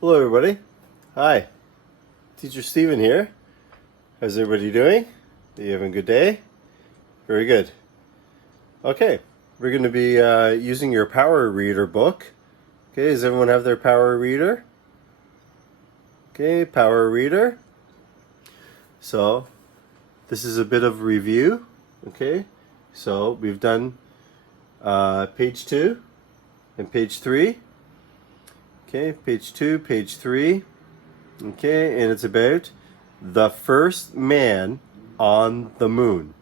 Hello everybody. Hi. Teacher Stephen here. How's everybody doing? Are you having a good day? Very good. Okay, we're going to be using your Power Reader book. Okay, does everyone have their Power Reader? Okay, Power Reader. So, this is a bit of review. Okay, so we've done page 2 and page 3. Okay, page 2, page 3. Okay, and it's about the first man on the moon.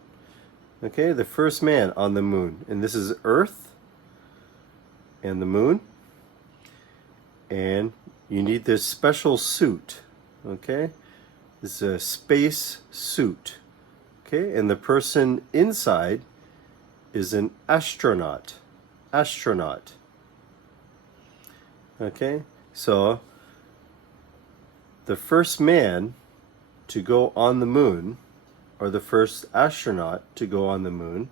Okay, the first man on the moon. And this is Earth and the moon. And you need this special suit. Okay, this is a space suit. Okay, and the person inside is an astronaut. Astronaut. Okay, so the first man to go on the moon, or the first astronaut to go on the moon,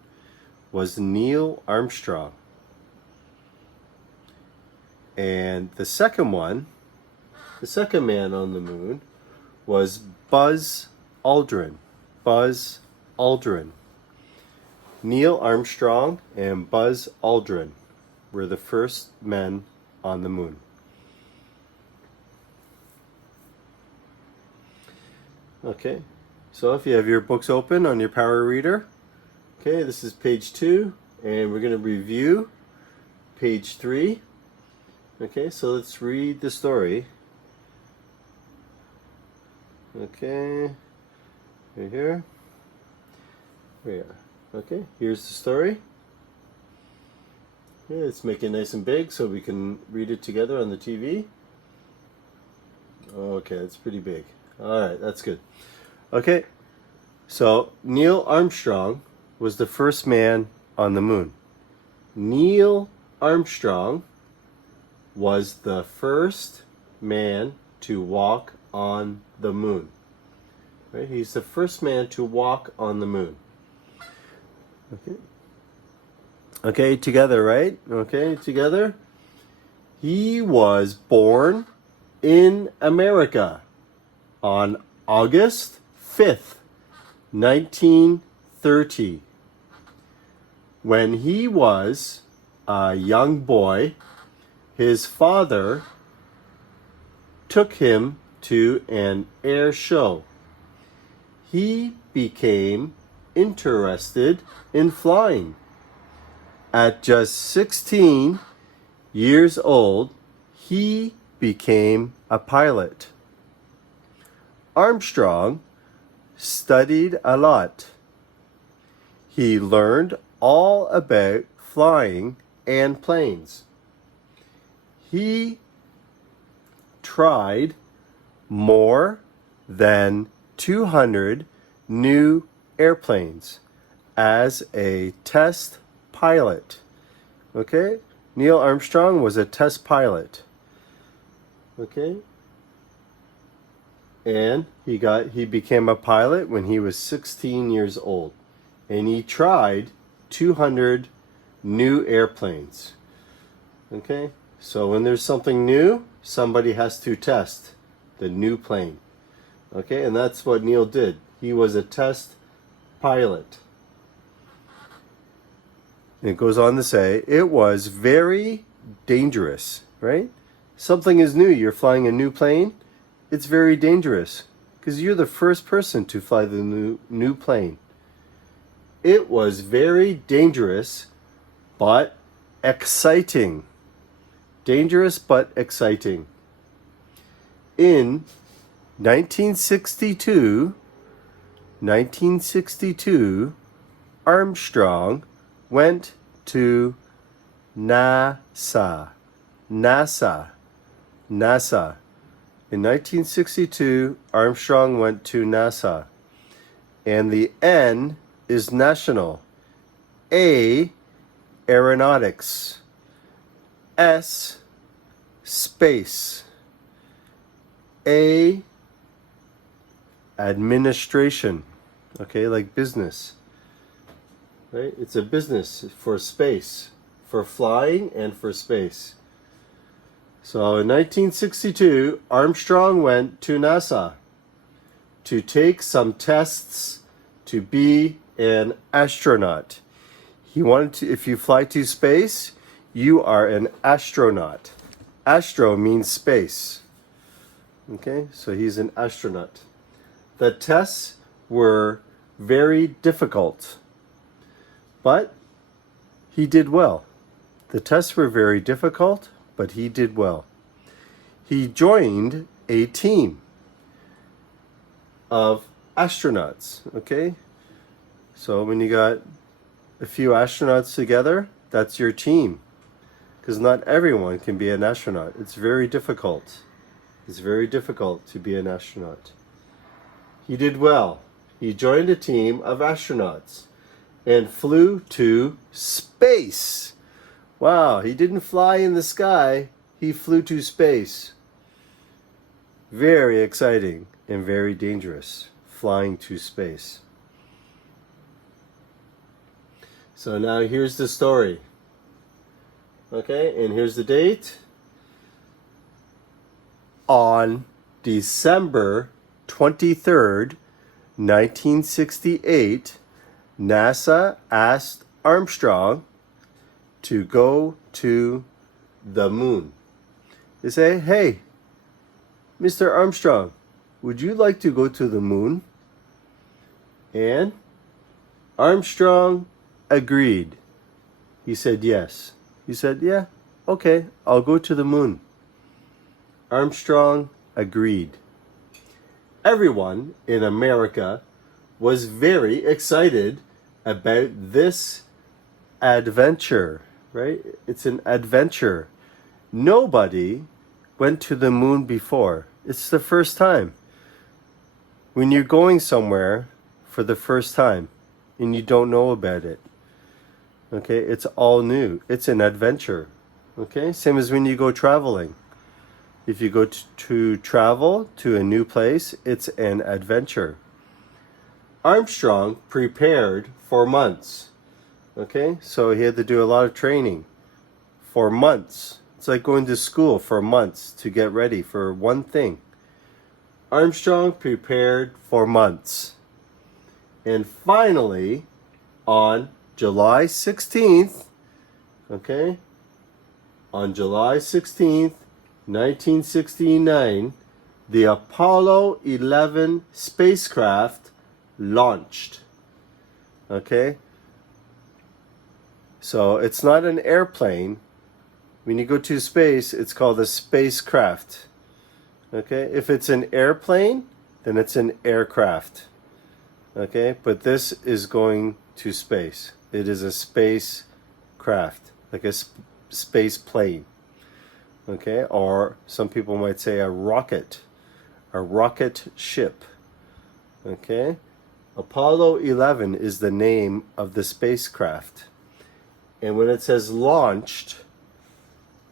was Neil Armstrong. And the second one, the second man on the moon, was Buzz Aldrin. Buzz Aldrin. Neil Armstrong and Buzz Aldrin were the first men on the moon. Okay, so if you have your books open on your Power Reader, okay, this is page 2, and we're going to review page 3. Okay, so let's read the story. Okay, right here. There we are. Okay, here's the story. Okay, let's make it nice and big so we can read it together on the TV. Okay, it's pretty big. Alright, that's good. Okay, so Neil Armstrong was the first man on the moon. Neil Armstrong was the first man to walk on the moon. Right? He's the first man to walk on the moon. Okay. Okay, together, right? Okay, together. He was born in America on August 5th, 1930. When he was a young boy, his father took him to an air show. He became interested in flying. At just 16 years old, he became a pilot. Armstrong studied a lot. He learned all about flying and planes. He tried more than 200 new airplanes as a test pilot. Okay? Neil Armstrong was a test pilot. Okay? And he became a pilot when he was 16 years old. And he tried 200 new airplanes. Okay? So when there's something new, somebody has to test the new plane. Okay? And that's what Neil did. He was a test pilot. And it goes on to say, it was very dangerous, right? Something is new. You're flying a new plane. It's very dangerous because you're the first person to fly the new plane. It was very dangerous, but exciting. Dangerous, but exciting. In 1962, Armstrong went to NASA. In 1962, Armstrong went to NASA. And the N is national. A, aeronautics. S, space. A, administration. Okay, like business. Right? It's a business for space, for flying and for space. So in 1962, Armstrong went to NASA to take some tests to be an astronaut. He wanted to, if you fly to space, you are an astronaut. Astro means space. Okay, so he's an astronaut. The tests were very difficult, but he did well. The tests were very difficult, but he did well. He joined a team of astronauts, okay? So when you got a few astronauts together, that's your team. Because not everyone can be an astronaut. It's very difficult. It's very difficult to be an astronaut. He did well. He joined a team of astronauts and flew to space. Wow, he didn't fly in the sky, he flew to space. Very exciting and very dangerous, flying to space. So now here's the story. Okay, and here's the date. On December 23rd, 1968, NASA asked Armstrong to go to the moon. They say, hey, Mr. Armstrong, would you like to go to the moon? And Armstrong agreed. He said yes. He said, yeah, okay, I'll go to the moon. Armstrong agreed. Everyone in America was very excited about this adventure, right? It's an adventure. Nobody went to the moon before. It's the first time. When you're going somewhere for the first time and you don't know about it, okay, it's all new. It's an adventure, okay? Same as when you go traveling. If you go to travel to a new place, it's an adventure. Armstrong prepared for months, okay? So he had to do a lot of training for months. It's like going to school for months to get ready for one thing. Armstrong prepared for months. And finally, on July 16th, okay? On July 16th, 1969, the Apollo 11 spacecraft launched. Okay? So it's not an airplane. When you go to space, it's called a spacecraft. Okay? If it's an airplane, then it's an aircraft. Okay? But this is going to space. It is a spacecraft, like a space plane. Okay, or some people might say a rocket ship. Okay, Apollo 11 is the name of the spacecraft. And when it says launched,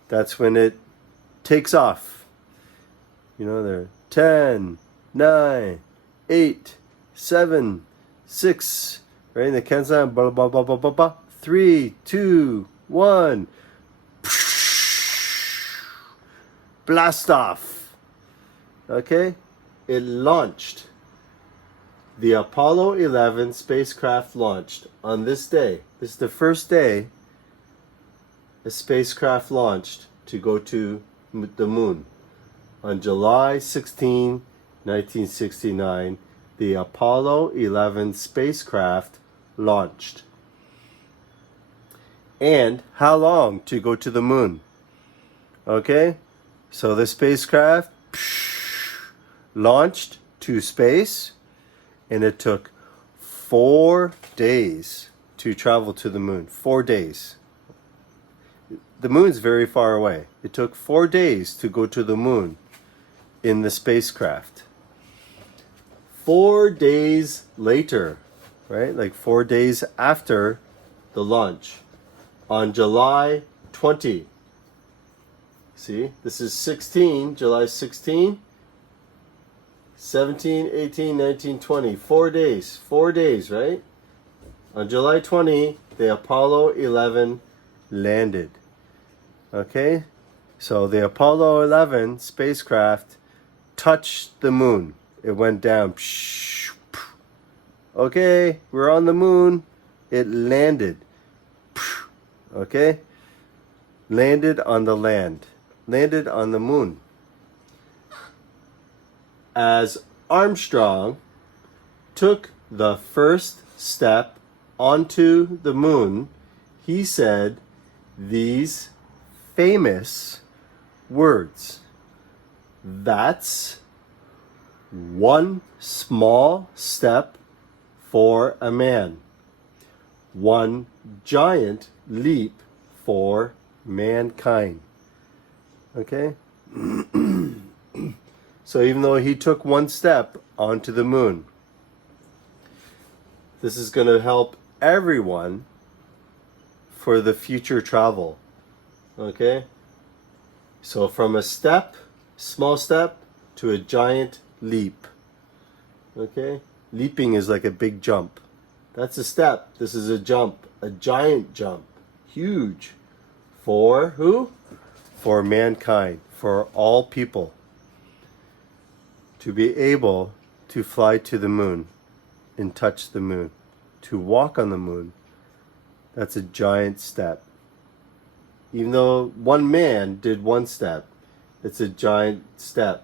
that's when it takes off. You know, they're 10, 9, 8, 7, 6, right? And the countdown, blah, blah, blah, blah, blah, blah, 3, 2, 1. Blast off. Okay? It launched. The Apollo 11 spacecraft launched on this day. This is the first day a spacecraft launched to go to the moon. On July 16, 1969, the Apollo 11 spacecraft launched. And how long to go to the moon? Okay? So the spacecraft launched to space, and it took 4 days to travel to the moon. 4 days. The moon's very far away. It took 4 days to go to the moon in the spacecraft. 4 days later, right? Like 4 days after the launch, on July 20. See, this is 16, July 16, 17, 18, 19, 20. 4 days. 4 days, right? On July 20, the Apollo 11 landed. Okay? So the Apollo 11 spacecraft touched the moon. It went down. Okay, we're on the moon. It landed. Okay? Landed on the land. Landed on the moon. As Armstrong took the first step onto the moon, he said these famous words. That's one small step for a man, one giant leap for mankind. Okay? So even though he took one step onto the moon, this is going to help everyone for the future travel. Okay? So from a step, small step, to a giant leap. Okay? Leaping is like a big jump. That's a step. This is a jump. A giant jump. Huge. For who? For mankind. For all people. To be able to fly to the moon and touch the moon. To walk on the moon. That's a giant step. Even though one man did one step, it's a giant step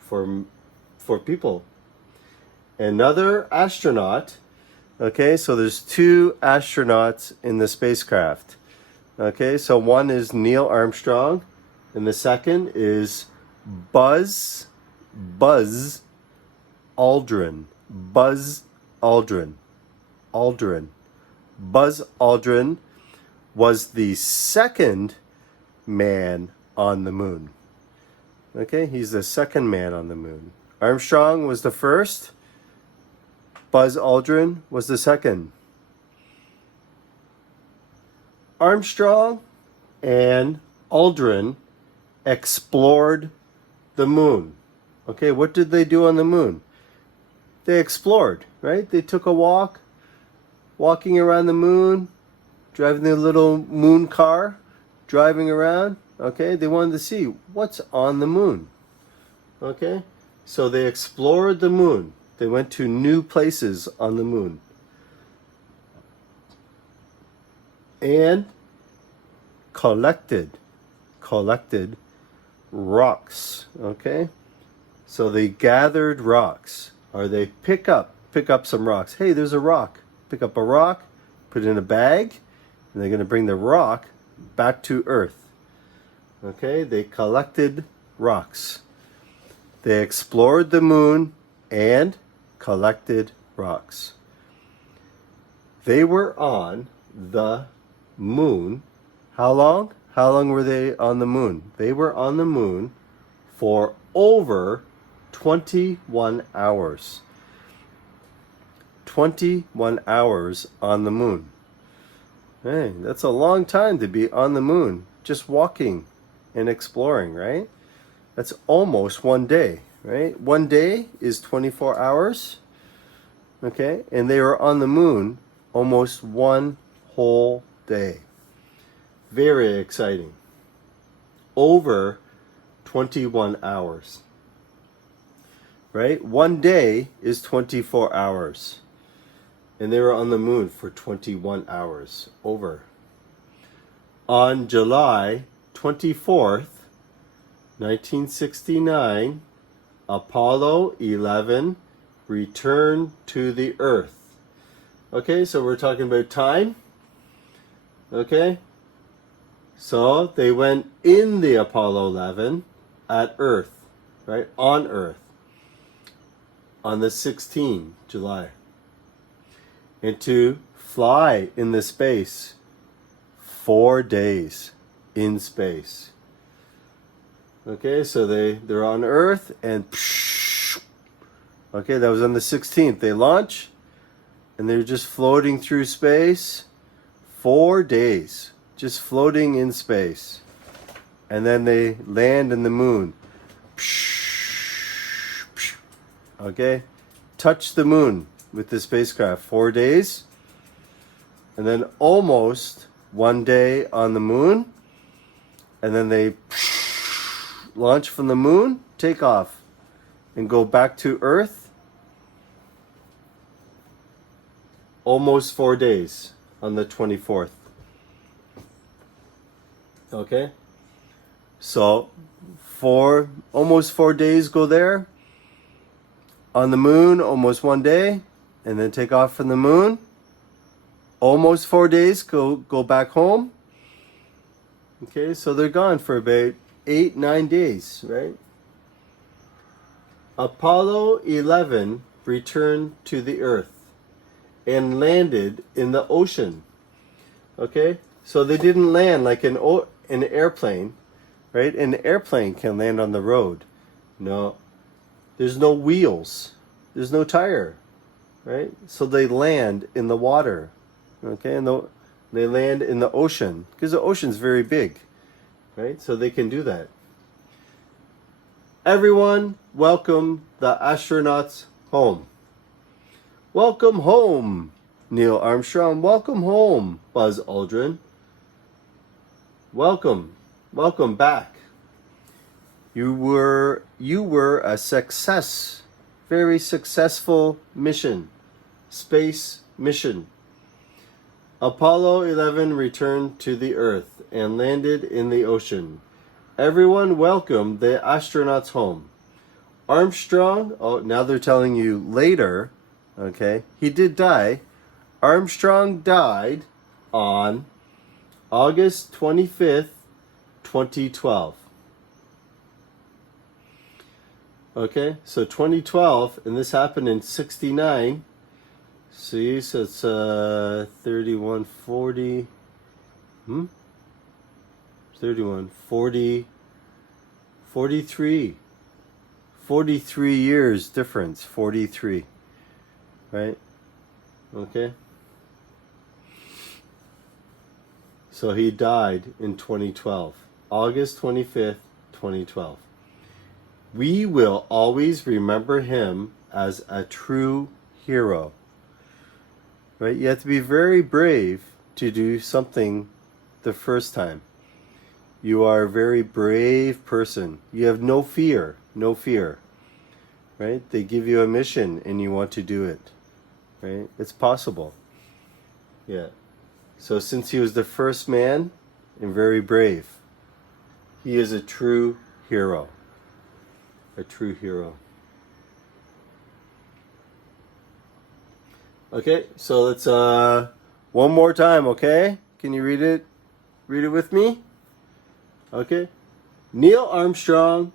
for people. Another astronaut, okay, so there's two astronauts in the spacecraft. Okay, so one is Neil Armstrong, and the second is Buzz Aldrin. Buzz Aldrin. Buzz Aldrin was the second man on the moon. Okay, he's the second man on the moon. Armstrong was the first. Buzz Aldrin was the second. Armstrong and Aldrin explored the moon. Okay, what did they do on the moon? They explored, right? They took a walk, walking around the moon, driving their little moon car, driving around. Okay, they wanted to see what's on the moon. Okay, so they explored the moon. They went to new places on the moon. And collected rocks. Okay, so they gathered rocks, or they pick up some rocks. Hey, there's a rock. Pick up a rock, put it in a bag, and they're going to bring the rock back to Earth. Okay, they collected rocks. They explored the moon and collected rocks. They were on the moon. How long? How long were they on the moon? They were on the moon for over 21 hours. 21 hours on the moon. Hey, that's a long time to be on the moon, just walking and exploring, right? That's almost one day, right? One day is 24 hours, okay? And they were on the moon almost one whole day. Very exciting. Over 21 hours, right? One day is 24 hours. And they were on the moon for 21 hours. Over. On July 24th, 1969, Apollo 11 returned to the Earth. Okay, so we're talking about time. Okay, so they went in the Apollo 11 at Earth, right? On Earth. On the 16th July. And to fly in the space 4 days in space. Okay, so they're on Earth and okay, that was on the 16th. They launch and they're just floating through space 4 days, just floating in space. And then they land in the moon. Okay, touch the moon with the spacecraft 4 days, and then almost one day on the moon, and then they launch from the moon, take off, and go back to Earth. Almost 4 days on the 24th. Okay? So, almost 4 days go there. On the moon, almost 1 day. And then take off from the moon. Almost 4 days, go back home. Okay, so they're gone for about 8-9 days, right? Apollo 11 returned to the Earth and landed in the ocean. Okay, so they didn't land like an airplane, right? An airplane can land on the road. No, there's no wheels, there's no tire, right? So they land in the water, okay, and they land in the ocean because the ocean's very big, right? So they can do that. Everyone, welcome the astronauts home. Welcome home, Neil Armstrong. Welcome home, Buzz Aldrin. Welcome back. You were a success, very successful mission, space mission. Apollo 11 returned to the Earth and landed in the ocean. Everyone welcome the astronauts home. Armstrong, now they're telling you later, okay, he did die. Armstrong died on August 25th, 2012. Okay, so 2012, and this happened in 69. See, so it's 31, 40, 31, 40, 43. 43 years difference, 43, right? Okay. So he died in 2012, August 25th, 2012. We will always remember him as a true hero, right? You have to be very brave to do something the first time. You are a very brave person. You have no fear, right? They give you a mission and you want to do it, right? It's possible. Yeah. So since he was the first man and very brave, he is a true hero. A true hero. Okay, so let's one more time, okay? Can you read it? Read it with me? Okay. Neil Armstrong.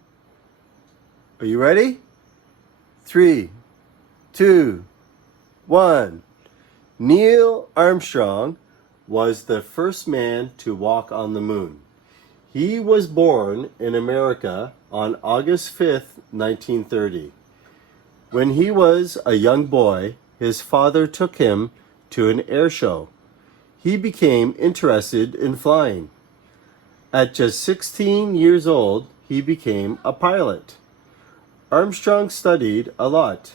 Are you ready? 3, 2, 1. Neil Armstrong was the first man to walk on the moon. He was born in America on August 5th, 1930. When he was a young boy, his father took him to an air show. He became interested in flying. At just 16 years old, he became a pilot. Armstrong studied a lot.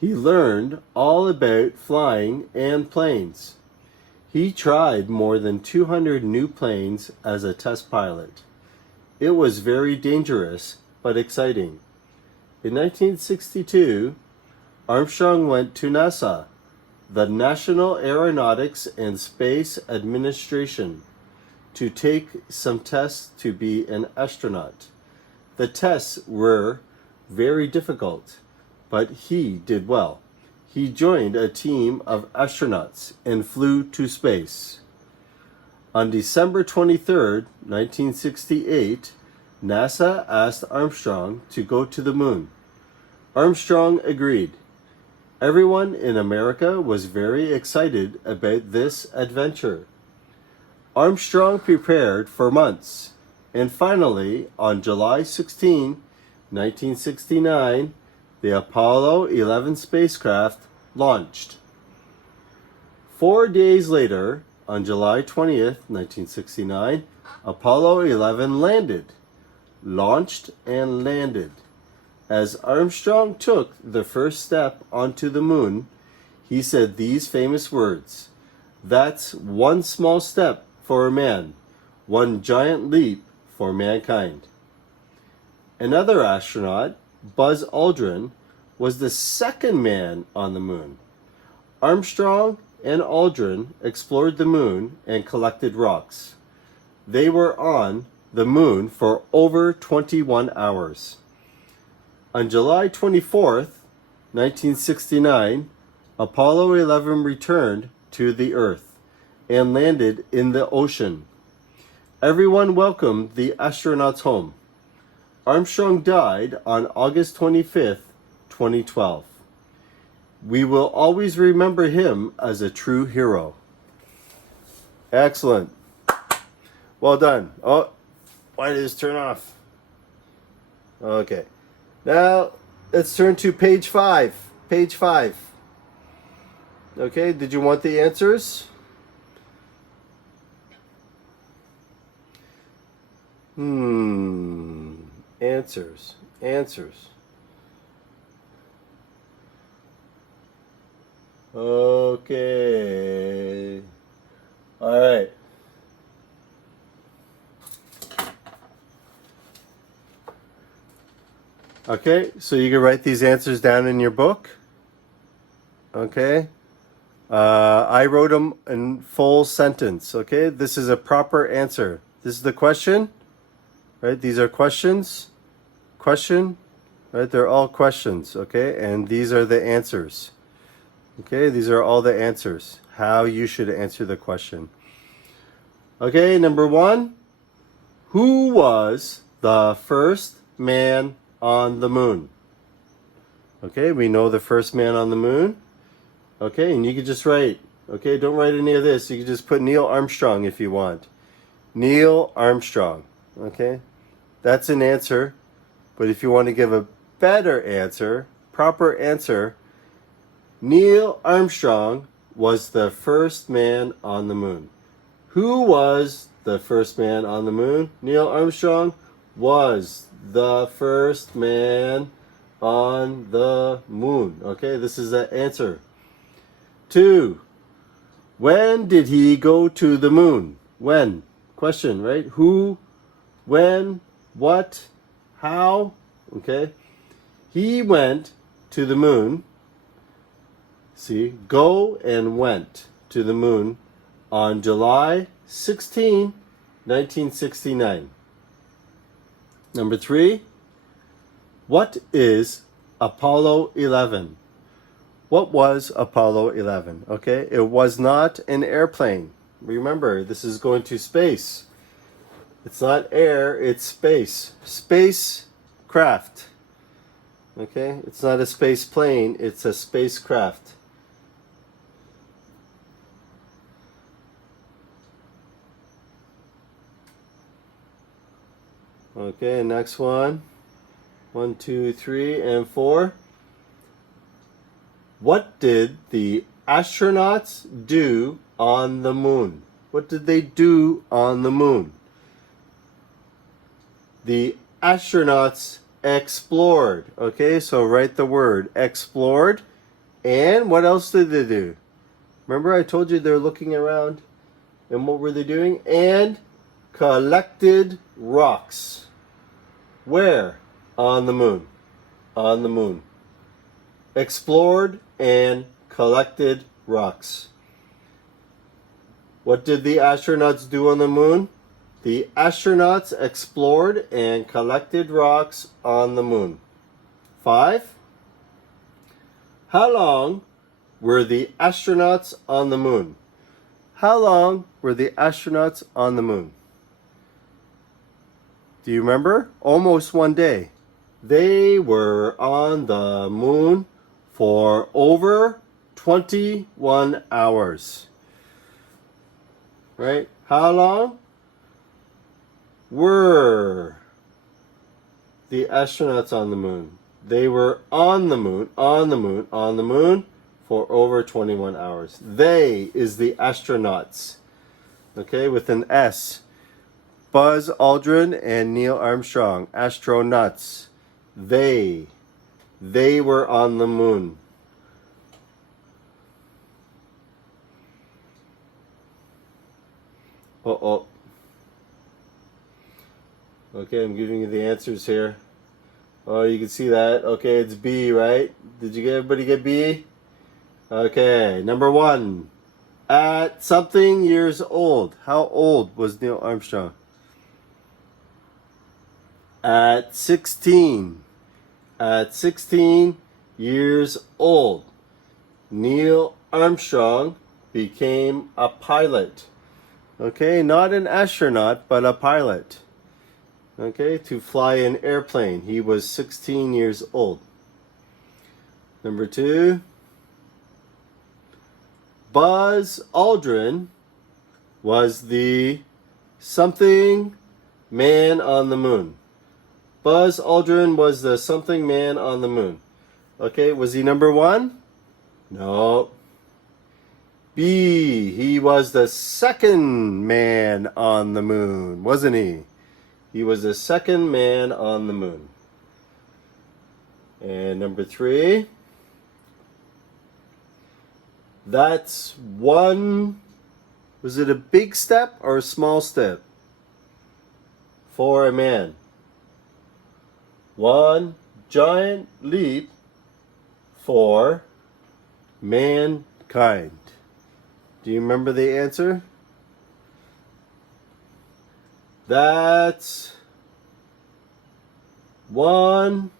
He learned all about flying and planes. He tried more than 200 new planes as a test pilot. It was very dangerous, but exciting. In 1962, Armstrong went to NASA, the National Aeronautics and Space Administration, to take some tests to be an astronaut. The tests were very difficult, but he did well. He joined a team of astronauts and flew to space. On December 23, 1968, NASA asked Armstrong to go to the moon. Armstrong agreed. Everyone in America was very excited about this adventure. Armstrong prepared for months, and finally, on July 16, 1969, the Apollo 11 spacecraft launched. 4 days later, on July 20th, 1969, Apollo 11 launched and landed. As Armstrong took the first step onto the moon, he said these famous words, "That's one small step for a man, one giant leap for mankind. Another astronaut, Buzz Aldrin, was the second man on the moon. Armstrong and Aldrin explored the moon and collected rocks. They were on the moon for over 21 hours. On July 24th, 1969, Apollo 11 returned to the Earth and landed in the ocean. Everyone welcomed the astronauts home. Armstrong died on August 25th, 2012. We will always remember him as a true hero. Excellent. Well done. Oh, why did this turn off? Okay. Now, let's turn to page 5. Page 5. Okay, did you want the answers? Answers. Okay. All right. Okay, so you can write these answers down in your book. Okay. I wrote them in full sentence. Okay, this is a proper answer. This is the question, right? These are questions. Question, right? They're all questions. Okay, and these are the answers. Okay, these are all the answers. How you should answer the question. Okay, number 1. Who was the first man on the moon? Okay, we know the first man on the moon. Okay, and you can just write. Okay, don't write any of this. You can just put Neil Armstrong if you want. Neil Armstrong. Okay, that's an answer. But if you want to give a better answer, proper answer, Neil Armstrong was the first man on the moon. Who was the first man on the moon? Neil Armstrong was the first man on the moon. Okay, this is the answer. 2. When did he go to the moon? When? Question, right? Who, when, what, how? Okay. He went to the moon. See, go and went to the moon on July 16, 1969. Number 3. What is Apollo 11? What was Apollo 11? Okay, it was not an airplane. Remember, this is going to space. It's not air, it's space. Spacecraft. Okay, it's not a space plane, it's a spacecraft. Okay, next one. 1, 2, 3, and 4. What did the astronauts do on the moon? What did they do on the moon? The astronauts explored. Okay, so write the word explored. And what else did they do? Remember I told you they're looking around. And what were they doing? And collected rocks. Where? On the moon. On the moon. Explored and collected rocks. What did the astronauts do on the moon? The astronauts explored and collected rocks on the moon. 5. How long were the astronauts on the moon? How long were the astronauts on the moon? Do you remember? Almost 1 day. They were on the moon for over 21 hours. Right? How long were the astronauts on the moon? They were on the moon for over 21 hours. They is the astronauts. Okay, with an S. Buzz Aldrin and Neil Armstrong, astronauts. They were on the moon. Okay, I'm giving you the answers here. Oh, you can see that. Okay, it's B, right? Did you get everybody get B? Okay, number 1. At something years old. How old was Neil Armstrong? At 16. At 16 years old, Neil Armstrong became a pilot. Okay, not an astronaut, but a pilot. Okay, to fly an airplane. He was 16 years old. Number 2. Buzz Aldrin was the something man on the moon. Buzz Aldrin was the something man on the moon. Okay, was he number 1? No. B. He was the second man on the moon, wasn't he? He was the second man on the moon. And number 3. That's one. Was it a big step or a small step for a man? One giant leap for mankind. Do you remember the answer? That's one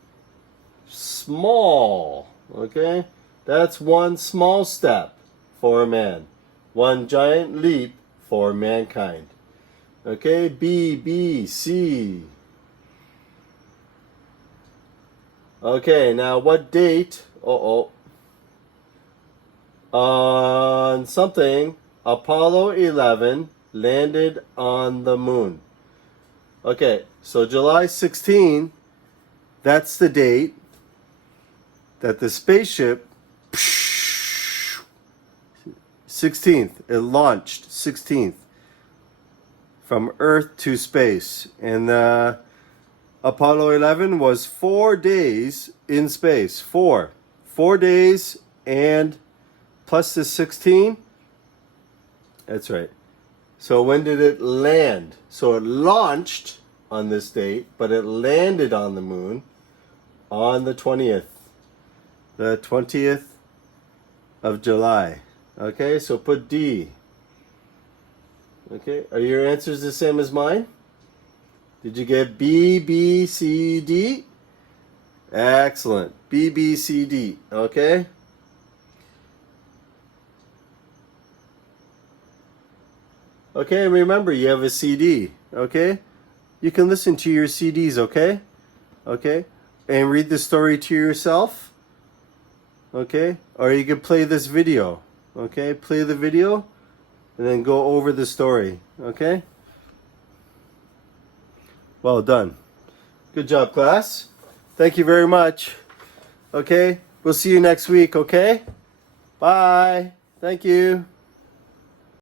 small, okay? That's one small step for a man. One giant leap for mankind. Okay, B, B, C. Okay, now what date? On something, Apollo 11 landed on the moon. Okay, so July 16, that's the date that the spaceship 16th, it launched 16th from Earth to space. And Apollo 11 was 4 days in space. 4 days, and plus the 16. That's right. So when did it land? So it launched on this date, but it landed on the moon on the 20th. The 20th of July. Okay, so put D. Okay, are your answers the same as mine? Did you get B, B, C, D? Excellent. B, B, C, D. Okay. Okay, remember you have a CD. Okay, you can listen to your CDs. Okay, okay, and read the story to yourself. Okay, or you can play this video. Okay, play the video and then go over the story. Okay, well done. Good job, class. Thank you very much. Okay, we'll see you next week. Okay, bye. Thank you.